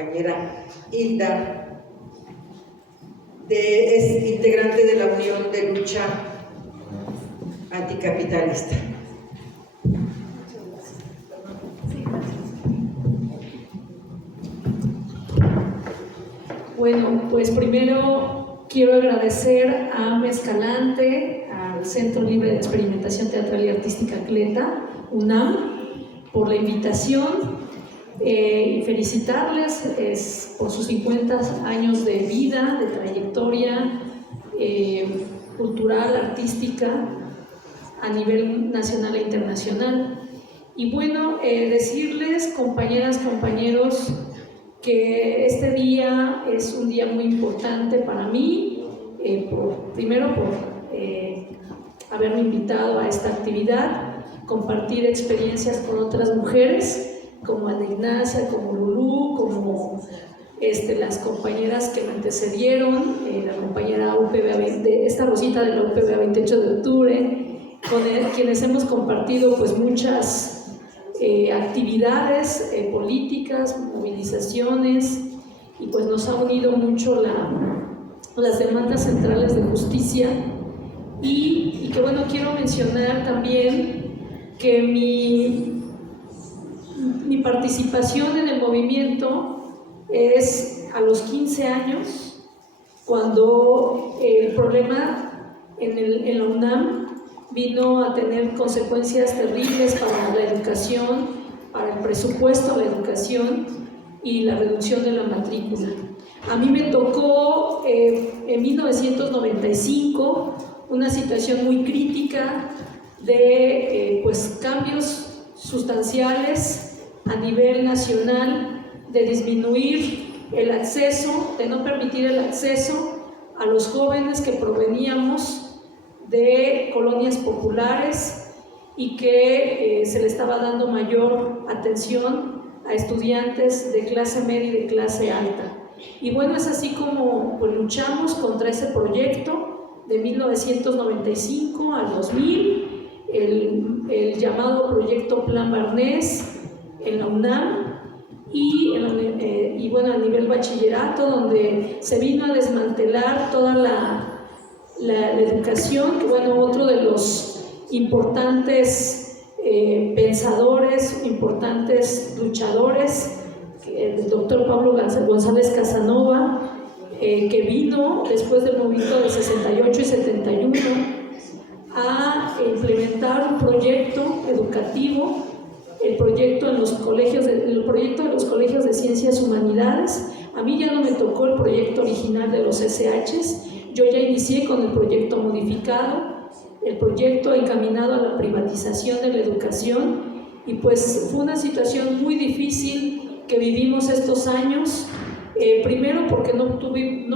compañera Hilda, es integrante de la Unión de Lucha Anticapitalista. Bueno, pues primero quiero agradecer a AME Escalante, al Centro Libre de Experimentación Teatral y Artística CLETA, UNAM, por la invitación y felicitarles por sus 50 años de vida, de trayectoria cultural, artística a nivel nacional e internacional. Y bueno, decirles, compañeras, compañeros, que este día es un día muy importante para mí, primero por haberme invitado a esta actividad, compartir experiencias con otras mujeres, como Ana Ignacia, como Lulú, como las compañeras que me antecedieron, la compañera UPB, esta Rosita de la UPB 28 de octubre, con quienes hemos compartido pues muchas actividades políticas, movilizaciones, y pues nos ha unido mucho las demandas centrales de justicia. Y que bueno, quiero mencionar también que mi participación en el movimiento es a los 15 años, cuando el problema en la UNAM vino a tener consecuencias terribles para la educación, para el presupuesto de la educación y la reducción de la matrícula. A mí me tocó en 1995 una situación muy crítica de pues cambios sustanciales a nivel nacional, de disminuir el acceso, de no permitir el acceso a los jóvenes que proveníamos de colonias populares y que se le estaba dando mayor atención a estudiantes de clase media y de clase alta. Y bueno, es así como pues, luchamos contra ese proyecto de 1995 al 2000, el llamado proyecto Plan Barnés en la UNAM, y bueno, a nivel bachillerato, donde se vino a desmantelar toda la educación, que bueno, otro de los importantes pensadores, importantes luchadores, el doctor Pablo González Casanova, que vino después del movimiento de 68 y 71 a implementar un proyecto educativo, el proyecto de los colegios de Ciencias Humanidades. A mí ya no me tocó el proyecto original de los SHs. Yo ya inicié con el proyecto modificado, el proyecto encaminado a la privatización de la educación, y pues fue una situación muy difícil que vivimos estos años, primero porque no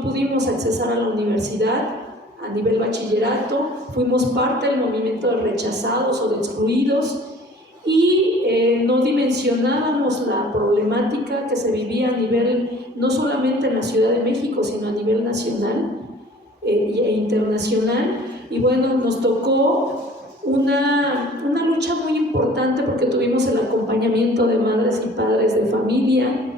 pudimos accesar a la universidad a nivel bachillerato, fuimos parte del movimiento de rechazados o de excluidos, y no dimensionábamos la problemática que se vivía a nivel, no solamente en la Ciudad de México, sino a nivel nacional e internacional. Y bueno, nos tocó una lucha muy importante porque tuvimos el acompañamiento de madres y padres de familia,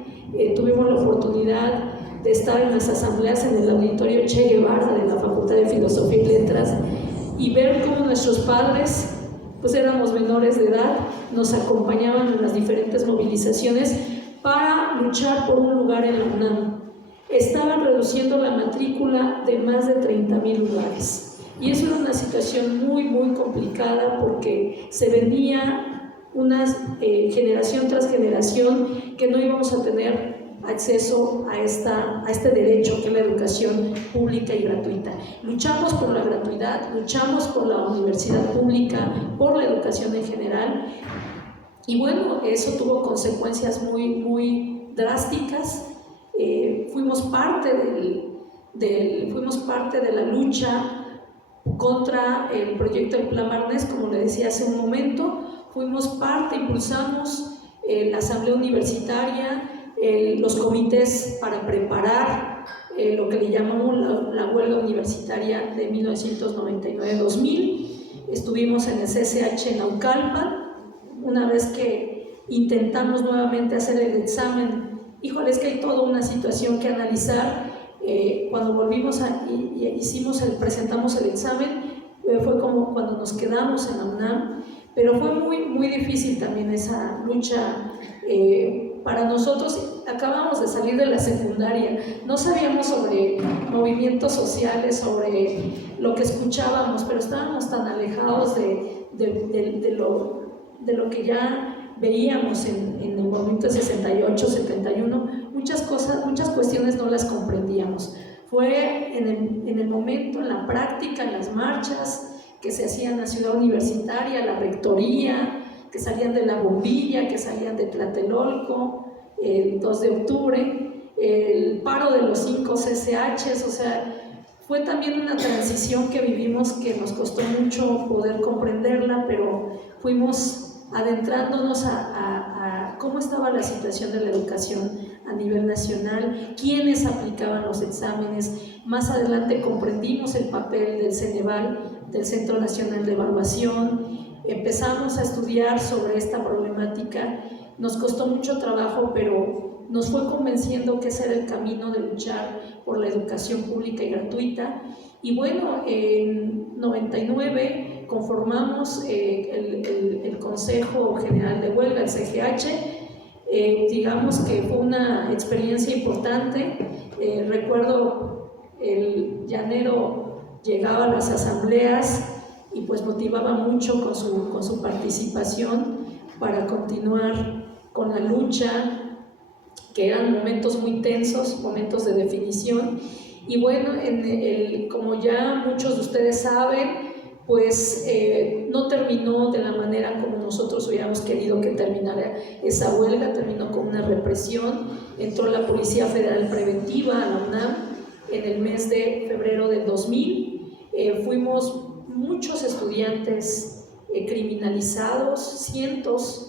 tuvimos la oportunidad de estar en las asambleas en el auditorio Che Guevara de la Facultad de Filosofía y Letras y ver cómo nuestros padres, pues éramos menores de edad, nos acompañaban en las diferentes movilizaciones para luchar por un lugar en la UNAM. Estaban reduciendo la matrícula de más de 30,000 lugares. Y eso era una situación muy, muy complicada porque se venía una generación tras generación que no íbamos a tener acceso a este derecho que es la educación pública y gratuita. Luchamos por la gratuidad, luchamos por la universidad pública, por la educación en general, y bueno, eso tuvo consecuencias muy, muy drásticas. Fuimos parte de la lucha contra el proyecto del Plan Barnés, como le decía hace un momento. Fuimos parte, impulsamos la asamblea universitaria, los comités para preparar lo que le llamamos la huelga universitaria de 1999-2000. Estuvimos en el CCH en Naucalpan. Una vez que intentamos nuevamente hacer el examen híjole, es que hay toda una situación que analizar. Cuando volvimos presentamos el examen, fue como cuando nos quedamos en la UNAM, pero fue muy difícil también esa lucha. Para nosotros, acabamos de salir de la secundaria, no sabíamos sobre movimientos sociales, sobre lo que escuchábamos, pero estábamos tan alejados de lo que ya veíamos en el movimiento de 68, 71, muchas cuestiones no las comprendíamos. Fue en el momento, en la práctica, en las marchas que se hacían en la ciudad universitaria, la rectoría, que salían de La Bombilla, que salían de Tlatelolco, el 2 de octubre, el paro de los 5 CCHs, o sea, fue también una transición que vivimos que nos costó mucho poder comprenderla, pero fuimos adentrándonos a cómo estaba la situación de la educación a nivel nacional, quiénes aplicaban los exámenes. Más adelante comprendimos el papel del Ceneval, del Centro Nacional de Evaluación. Empezamos a estudiar sobre esta problemática, nos costó mucho trabajo, pero nos fue convenciendo que ese era el camino de luchar por la educación pública y gratuita. Y bueno, en 99 conformamos el Consejo General de Huelga, el CGH. Digamos que fue una experiencia importante. Recuerdo el llanero llegaba a las asambleas y pues motivaba mucho con su participación para continuar con la lucha, que eran momentos muy tensos, momentos de definición. Y bueno, como ya muchos de ustedes saben, pues no terminó de la manera como nosotros hubiéramos querido que terminara esa huelga, terminó con una represión. Entró la Policía Federal Preventiva a la UNAM en el mes de febrero del 2000. Fuimos muchos estudiantes criminalizados, cientos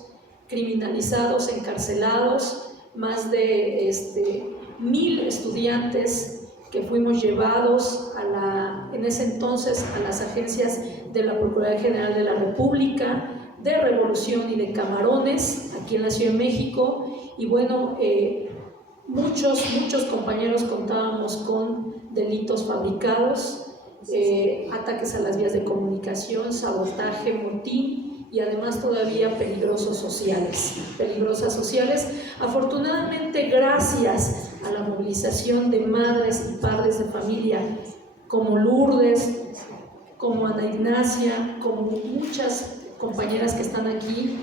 criminalizados, encarcelados, más de 1000 estudiantes que fuimos llevados en ese entonces a las agencias de la Procuraduría General de la República, de Revolución y de Camarones, aquí en la Ciudad de México. Y bueno, muchos compañeros contábamos con delitos fabricados, ataques a las vías de comunicación, sabotaje, motín y además todavía peligrosas sociales. Afortunadamente, gracias a la movilización de madres y padres de familia como Lourdes, como Ana Ignacia, como muchas compañeras que están aquí,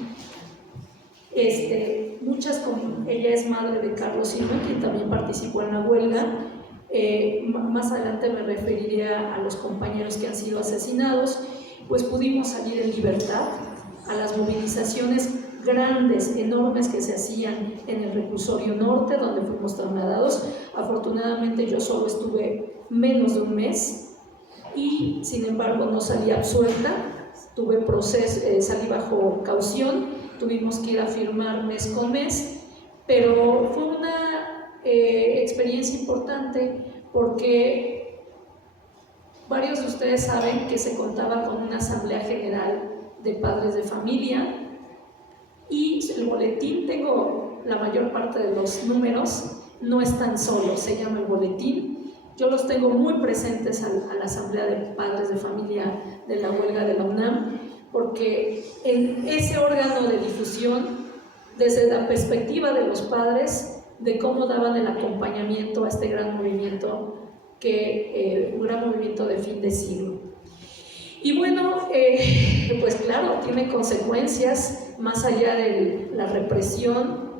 ella es madre de Carlos Silva, quien también participó en la huelga. Más adelante me referiré a los compañeros que han sido asesinados. Pues pudimos salir en libertad. A las movilizaciones grandes, enormes que se hacían en el reclusorio norte, donde fuimos trasladados. Afortunadamente yo solo estuve menos de un mes y sin embargo no salí absuelta, salí bajo caución, tuvimos que ir a firmar mes con mes, pero fue una experiencia importante porque varios de ustedes saben que se contaba con una asamblea general de padres de familia y el boletín, tengo la mayor parte de los números, no están solos, se llama el boletín. Yo los tengo muy presentes a la asamblea de padres de familia de la huelga de la UNAM, porque en ese órgano de difusión, desde la perspectiva de los padres, de cómo daban el acompañamiento a este gran movimiento, un gran movimiento de fin de siglo. Y bueno, pues claro, tiene consecuencias más allá de la represión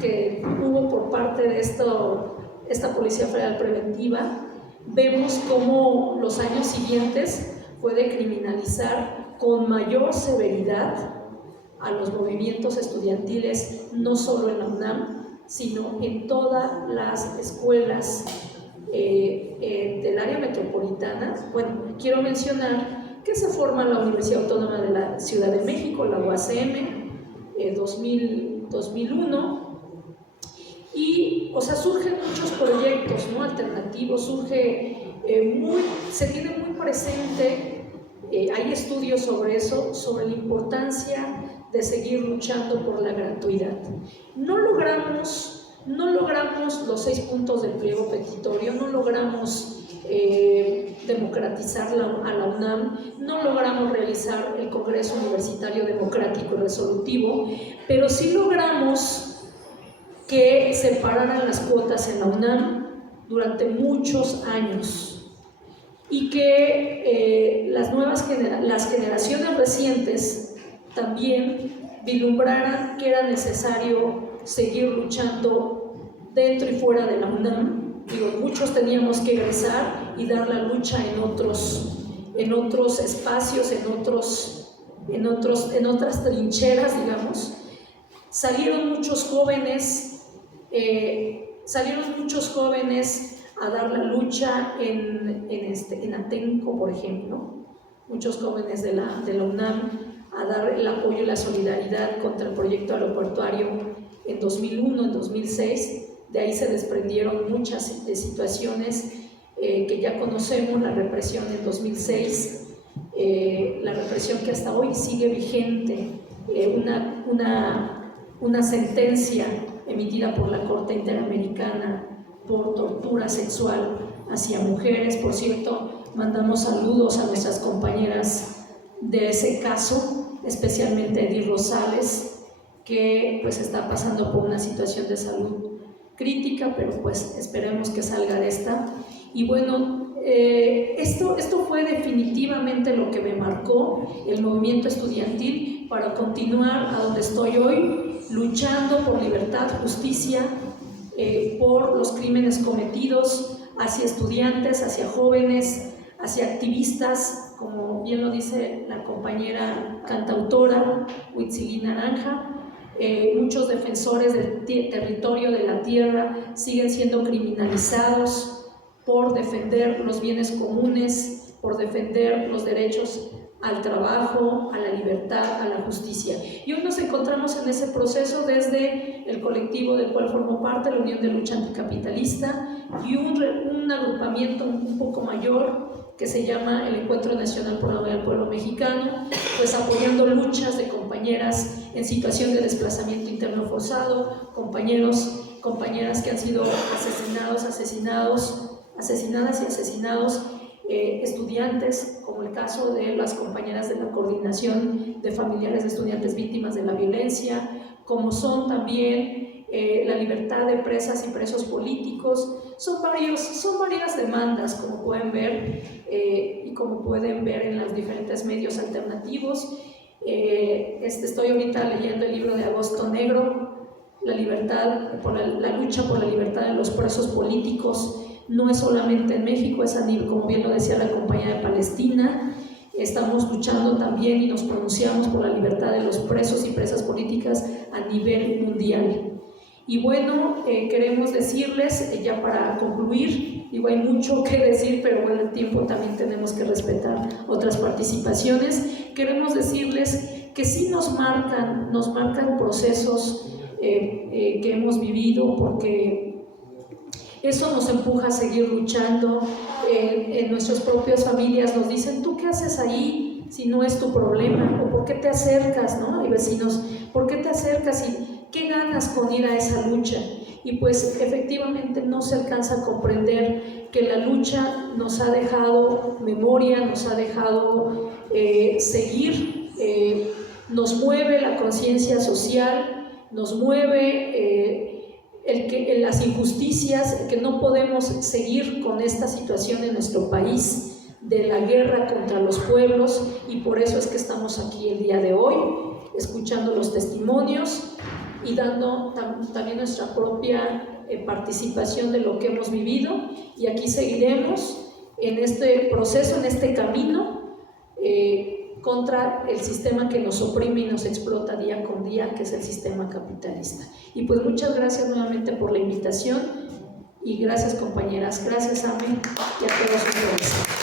que hubo por parte de esta Policía Federal Preventiva. Vemos cómo los años siguientes fue de criminalizar con mayor severidad a los movimientos estudiantiles, no solo en la UNAM, sino en todas las escuelas del área metropolitana. Bueno, quiero mencionar que se forma la Universidad Autónoma de la Ciudad de México, la UACM, 2001, y surgen muchos proyectos, ¿no?, alternativos, se tiene muy presente, hay estudios sobre eso, sobre la importancia de seguir luchando por la gratuidad. No logramos los 6 puntos del pliego petitorio, no logramos democratizar a la UNAM, no logramos realizar el Congreso Universitario Democrático y Resolutivo, pero sí logramos que se pararan las cuotas en la UNAM durante muchos años y que las generaciones recientes también vislumbraran que era necesario seguir luchando dentro y fuera de la UNAM. Digo, muchos teníamos que egresar y dar la lucha en otros espacios, en otras trincheras, digamos. Salieron muchos jóvenes a dar la lucha en Atenco, por ejemplo, muchos jóvenes de la UNAM a dar el apoyo y la solidaridad contra el proyecto aeroportuario en 2001, en 2006. De ahí se desprendieron muchas situaciones que ya conocemos, la represión en 2006, la represión que hasta hoy sigue vigente, una sentencia emitida por la Corte Interamericana por tortura sexual hacia mujeres. Por cierto, mandamos saludos a nuestras compañeras de ese caso, especialmente Edith Rosales, que pues está pasando por una situación de salud crítica, pero pues esperemos que salga de esta. Y bueno, esto fue definitivamente lo que me marcó el movimiento estudiantil para continuar a donde estoy hoy, luchando por libertad, justicia, por los crímenes cometidos hacia estudiantes, hacia jóvenes, hacia activistas, como bien lo dice la compañera cantautora Huitzilí Naranja. Muchos defensores del territorio, de la tierra, siguen siendo criminalizados por defender los bienes comunes, por defender los derechos al trabajo, a la libertad, a la justicia. Y hoy nos encontramos en ese proceso desde el colectivo del cual formo parte, la Unión de Lucha Anticapitalista, y un agrupamiento un poco mayor que se llama el Encuentro Nacional por la Unidad del Pueblo Mexicano, pues apoyando luchas de compañeras en situación de desplazamiento interno forzado, compañeras que han sido asesinadas y asesinados, estudiantes, como el caso de las compañeras de la Coordinación de Familiares de Estudiantes Víctimas de la Violencia, como son también la libertad de presas y presos políticos. Son varias demandas, como pueden ver, y como pueden ver en los diferentes medios alternativos. Estoy ahorita leyendo el libro de Agosto Negro, la lucha por la libertad de los presos políticos. No es solamente en México, es a nivel, como bien lo decía la compañía de Palestina. Estamos luchando también y nos pronunciamos por la libertad de los presos y presas políticas a nivel mundial. Y bueno, queremos decirles, ya para concluir, digo, hay mucho que decir, pero bueno, el tiempo también tenemos que respetar otras participaciones. Queremos decirles que sí nos marcan procesos que hemos vivido, porque eso nos empuja a seguir luchando. En nuestras propias familias nos dicen: ¿tú qué haces ahí si no es tu problema? ¿O por qué te acercas? ¿No? Hay vecinos: ¿por qué te acercas y qué ganas con ir a esa lucha? Y pues efectivamente no se alcanza a comprender que la lucha nos ha dejado memoria, nos ha dejado seguir, nos mueve la conciencia social, nos mueve las injusticias, que no podemos seguir con esta situación en nuestro país de la guerra contra los pueblos, y por eso es que estamos aquí el día de hoy, escuchando los testimonios y dando también nuestra propia participación de lo que hemos vivido. Y aquí seguiremos en este proceso, en este camino contra el sistema que nos oprime y nos explota día con día, que es el sistema capitalista. Y pues muchas gracias nuevamente por la invitación, y gracias compañeras, gracias Ame y a todos ustedes.